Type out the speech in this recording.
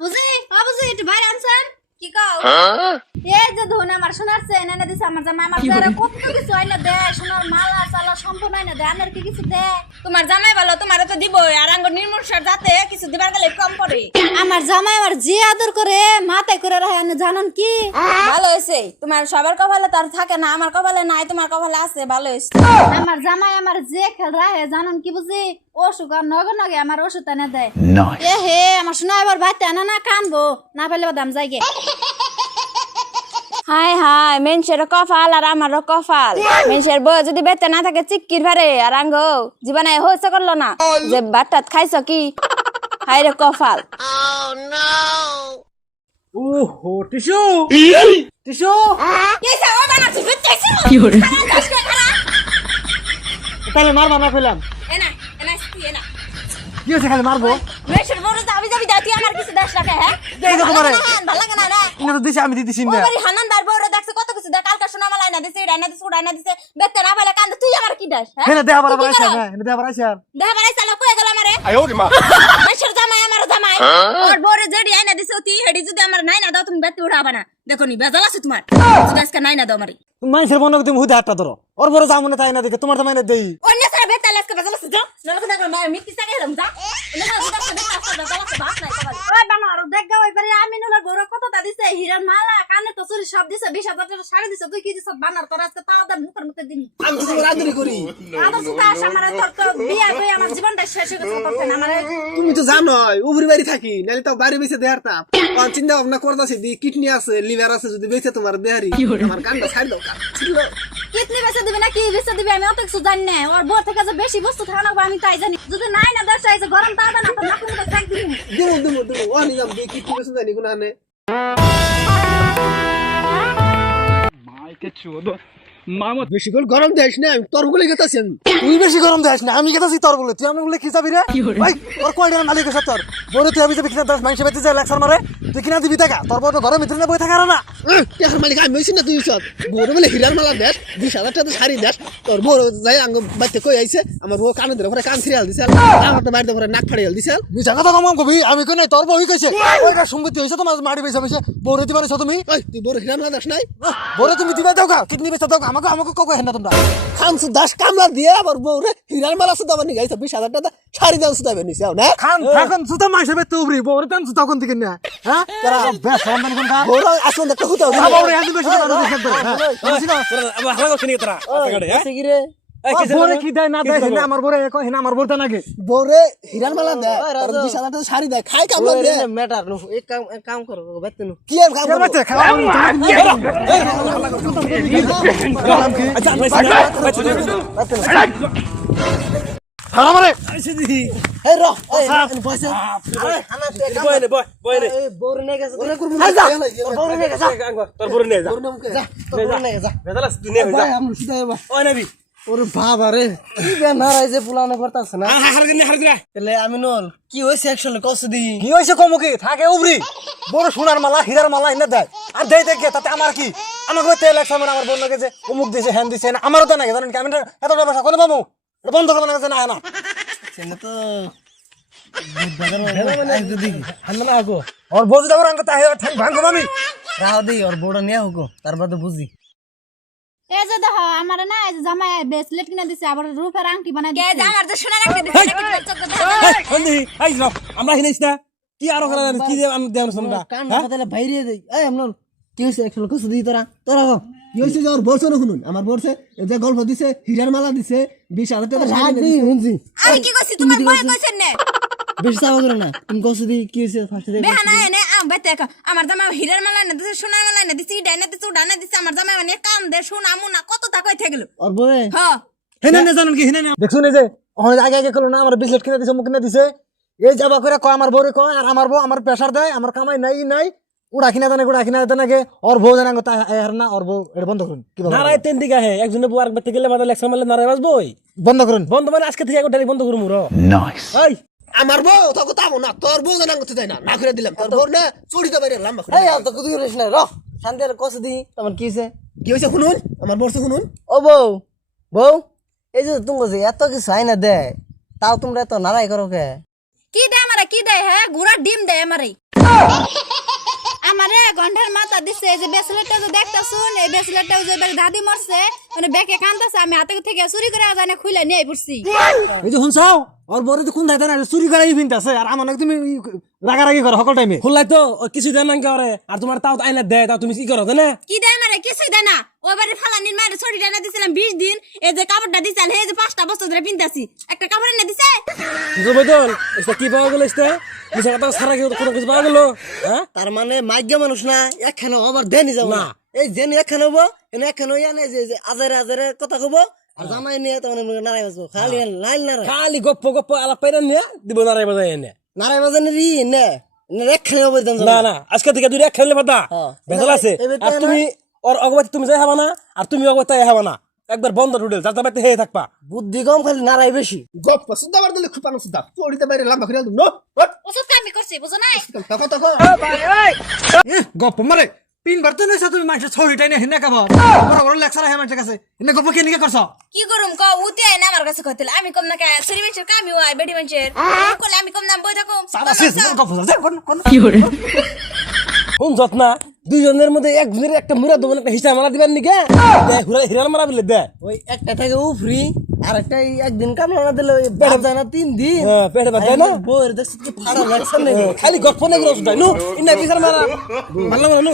বুঝি বুঝি একটু বাইরে আনছেন কি কও এই যে ধন আমার সোনার চেন এনে দিছে আমার জামাই আমার যারা কত কিছু আইনা দেয় সোনার মালা চালা সম্পূর্ণ আইনা দেয় আমার কি কিছু দেয় তোমার জামাই বলো তোমারে তো দিবই আর আঙ্গ নির্মূল সার যাতে কিছু দিবার গেলে কম পড়ে আমার জামাই আমার যে আদর করে মাথায় করে রাখে আপনি জানেন কি ভালো হয়েছে তোমার সবার কপালে তার থাকে না আমার কপালে নাই তোমার কপালে আছে ভালো হয়েছে আমার জামাই আমার যে খেল রাখে জানেন কি বুঝি ওষুধ আর নগে নগে আমার ওষুধ এনে দেয় এ হে আমার সোনা এবার বাইতে আনা না কানবো না পেলে দাম যাইগে হাই হাই মেনসের কপাল আর আমারও কপাল মেনসের বউ যদি বেতে না থাকে চিক্কির ভারে আর আঙ্গ জীবনে হইছে করলো না যে বাটাত খাইছ কি হাই রে কপাল ওহো টিসু টিসু কি হরে তাহলে মারবা না কইলাম এনা এনা এনা কি হইছে খালি মারবো মেনসের বউ যাবি যাবি দাও তুই আমার কিছু দাস রাখে হ্যাঁ দেই তো তোমারে ভালো লাগে না রে ইনা তো দিছি আমি দিতেছি না ওবারে হানানদার বউরে দেখছে কত কিছু দেখ কালকা সোনা মালাই না দিছে ডাইনা দিছে উড়াইনা দিছে বেতে না পাইলে কান্দে তুই আমার কি দাস হ্যাঁ হেনে দেয়া বরাবর আইছা না হেনে দেয়া বরাবর আইছা দেখা বাড়াই চালা কই গেল আমারে মেনসের জামাই আমার জামাই ওর বউরে যেডি আইনা দিছে তুই হেডি যদি আমার নাই না দাও তুমি বেতে উড়াবা না দেখো নি বেজাল আছে তোমার যদি আজকে নাই না দাও আমারে মাইসের মনে তুমি হুদা হাতটা ধরো ওর বড় জামুনে তাই না দেখে তোমার তো মাইনে দেই অন্য সারা বেতাল আজকে বেজাল আছে যা নলক না করে মিটি সাকে হেলাম যা এনে না দুটা সাথে পাঁচটা বেজাল আছে ভাত নাই সবাই ওই বানর দেখ গা ওইবারে আমি নলার বড় কতটা দিছে হীরার মালা কানে তো চুরি সব দিছে 20000 টাকা শাড়ি দিছে তুই কি দিছ বানর তোর আজকে তাও দা মুখের মধ্যে দিনি আমি তো তোমার আদরি করি আদর সুতা আসা আমার তোর তো বিয়া কই আমার জীবনটা শেষ হয়ে গেছে তোর না আমারে তুমি তো জানো উপরি বাড়ি থাকি নাহলে তো বাড়ি বেঁচে দেয়ারতাম কারণ চিন্তা ভাবনা করতেছি দি কিডনি আছে লিভার আছে যদি বেঁচে তোমার দেহারি আমার কানটা ছাড় দাও ছিল কিডনি বেচে দিবি না কি বেচে দিবি আমি অত কিছু জানি না ওর বউর থেকে যে বেশি বস্তু খাওয়ানো আমি তাই জানি যদি নাই না দশ এই যে গরম তাওয়া না তো নাকুম তো থাক দিবি দিমু ও নিজাম দি কিডনি বেঁচে জানি কোন আনে বেশি করে গরম দেশ না আমি তোর বলে গেতাছি আমি তুই বেশি গরম দেস না আমি গেতাছি তোর বলে তুই আমি বলে কি যাবি রে ভাই তোর কয়টা মালিক আছে তোর বলে তুই আমি যাবি কিনা 10 মাংস বেচে যায় লেকচার মারে তুই কিনা দিবি টাকা তোর বড় ঘরের ভিতরে না বই থাকার না টেকার মালিক আমি হইছি না তুই সব বড় বলে হিরার মালা দেশ 20000 টাকা শাড়ি দেশ তোর বড় যাই আঙ্গ বাইতে কই আইছে আমার বউ কানে ধরে পরে কান ছিড়াল দিছে আমার তো বাইরে পরে নাক ফাড়িয়াল দিছে মিছা কথা কম কবি আমি কই নাই তোর বই কইছে ওইটা সম্পত্তি হইছে তোমার মাটি বেচা বেচা বড় দিবারে তুমি ওই তুই বড় হিরার মালা দেশ নাই বড় তুমি দিবা দাও কিডনি বেচা দাও আমাকে আমাকে কই হেন তোমরা খানসু দাস কামলা দিয়ে আবার বউ রে হিরার মালা সুদা বানি গাইছে 20000 টাকা শাড়ি দাও সুদা বানি চাও না খান এখন সুতা মাইছে বে তুবরি বড় টান সুতা কোন দিকে না হ্যাঁ তোরা বেশ সম্মান কোনটা বড় আসল একটা হুতা বড় হেন বেশি কথা দেখতে বড় কি দেয় না দেয় হেন আমার বড় কই হেন আমার বড়টা নাগে বউরে হিরার মালা দেয় আর 20000 টাকা শাড়ি দেয় খাই কামলা দে ম্যাটার নো এক কাম করো বেতে নো কি আর কাম করব বাচ্চা খাওয়া আমারে এই র এই বসে আরে খানা বইলে বইলে এই বউর নে গেছে ওরে করব বউর নে গেছে তোর বউর নে যা যা তোর বউর নে যা বেদালাস দুনিয়া হই যা ভাই আমরা সিধা যাবা ওই নাবি ওরে বাবা রে কি বে নারাই যে পুলানে করতাছ না হারগিরা তাহলে আমি নল কি হইছে অ্যাকচুয়ালি কস দি কি হইছে কমুকি থাকে উবরি বড় সোনার মালা হীরার মালা এনে দেয় আর দেই দেখে তাতে আমার কি আমাকে তেল এক সময় আমার বন্ধুকে যে অমুক দিছে হ্যান দিছে না আমারও তো নাকি জানেন কি আমি এত ব্যবসা করে পাবো এটা বন্ধ করবো না না না সেনে তো যদি না আগো আর বউজি দাও রঙ তাই ঠ্যাং ভাঙবো আমি রাহ দেই আর বড় নিয়া হোকো তারপর তো বুঝি এই যে দেখো আমার না এই যে জামাই ব্রেসলেট কিনে দিছে আবার রূপের আংটি বানাই কে দিছে যা আমার যে সোনা রাখতে দিছে বন্ধু আই যাও আমরা হিনেছ না কি আরো করে কি দে আমি দেন শুনবা কান না তাহলে বাইরে দেই এই আমনল কি হইছে অ্যাকচুয়ালি কস দি তোরা তোরা কি হইছে যে ওর বলছো না শুনুন আমার বলছে যে গল্প দিছে হিরার মালা দিছে 20000 টাকা শাড়ি দি দিছে হুনজি আমি কি কইছি তোমার বই কইছেন না বেশি চাওয়া করে না তুমি কস দি কি হইছে ফার্স্ট দে বেহানা এনে বেতে আমার জামাই হীরার মালা না দিছে সোনার মালা না দিছে ডাইনা দিছে উড়ানা দিছে আমার জামাই মানে কাম দে সোনা মুনা কত তা কই থাকলো আর বয়ে হ্যাঁ হেনে না জানেন কি হেনে না দেখছো না যে ওখানে আগে আগে কলো না আমার বিসলেট কিনে দিছে মুখ কিনে দিছে এই যাবা করে কয় আমার বউরে কয় আর আমার বউ আমার প্রেসার দেয় আমার কামাই নাই উড়া কিনা জানে গুড়া কিনা জানে কে ওর বউ জানা কথা আর না ওর বউ এটা বন্ধ করুন কি বলেন নারাই তেন দিকে হে একজনে বউ আরেকবার থেকে গেলে মাথা লেকচার মারলে নারাই বাজবই বন্ধ করুন বন্ধ মানে আজকে থেকে ডাইরেক্ট বন্ধ করুম র নাইস এই আমার বউ তো কথা না তোর বউ জানা করতে দেয় না করে দিলাম তোর বউ না চুরিতে বাইরে লম্বা করে এই আর তো কুদি করিস না র শান্তি আর কস দি তোমার কি হইছে কি হইছে শুনুন আমার বলছে শুনুন ও বউ বউ এই যে তুমি যে এত কিছু আইনা দে তাও তোমরা এত নারাই করো কে কি দে আমারে কি দে হ্যাঁ গুড়া ডিম দে আমারে আমারে গন্ডার মাথা দিছে এই যে ব্যাচেলরটা যে দেখতাছুন এই ব্যাচেলরটা যে এবার দাদি মরছে মানে ব্যাকে কান্দাছে আমি হাতে থেকে চুরি করে জানে খুইলা নিয়ে পড়ছি এই যে শুনছাও ওর বরে তো কোন ধাইতা না চুরি করাই ফিনতাছে আর আমার নাকি তুমি রাগারাগি করো সকল টাইমে খুললাই তো ও কিছু দেন না করে আর তোমার তাও আইনা দেয় তাও তুমি কি করো তাই না কি দেয় মারে কিছুই দেয় না ওবারে ফালানির মারে ছড়ি ডানা দিছিলাম 20 দিন এই যে কাপড়টা দিছাল হে যে 5টা বছর ধরে পিনতাছি একটা কাপড় এনে দিছে জুবেদল এটা কি পাওয়া গেল এটা মিছা কথা সারা কি কোনো কিছু পাওয়া গেল হ্যাঁ তার মানে মাইগ্যা মানুষ না একখানে আবার দেনি যাব না এই যেন একখানে হবো এনে একখানে ইয়া নাই যে আজারে আজারে কথা কব আর জামাই নিয়ে তখন নারাই বাজবো খালি লাইল নারাই খালি গপ্প গপ্প আলাপ পাইরা নিয়ে দিব নারাই বাজাই এনে নারাই বাজানে রি নে একখানে হবো দেন না না আজকে থেকে দুই এক খেলে বাদা বেজাল আছে আর তুমি ওর অগবাতি তুমি যাই হবা না আর তুমি অগবাতি হবা না একবার বন্ধ রুডেল যার যাবাতে হে থাকবা বুদ্ধি কম খালি নারাই বেশি গপ্প সুদ্ধা বার দিলে খুপানো সুদ্ধা চড়িতে বাইরে লাম্বা করে নো ওসব আমি করছি বুঝো নাই তখন তখন গপ্প মারে 3 বার তো নইছ তুমি মানুষের ছড়িটাই না হিনা কাবা বড় বড় লেকচার হে মানুষের কাছে এনে গপ্প কে নিকে করছ কি করুম ক উতি আই না আমার কাছে কইতেল আমি কম না কা ছড়ি মানুষের কামি হয় বেডি মানুষের কইলে আমি কম নাম বই থাকুম সারা শেষ গপ্প যা কোন কোন যত্না দুইজনের মধ্যে একজনের একটা মুরা দেবেন একটা হিসাব মারা দিবেন নিকে হিরাল মারা বলে দে ওই একটা থাকে উফরি আর একটা একদিন কামলা না দিলে ওই পেট যায় না 3 দিন হ্যাঁ, পেটে বাদ যায় না? বউয়ের দেখছিস কি ফাড়া লাগছে না খালি গপ্প নেই নো ইনা বিচার মারা ভালো না নো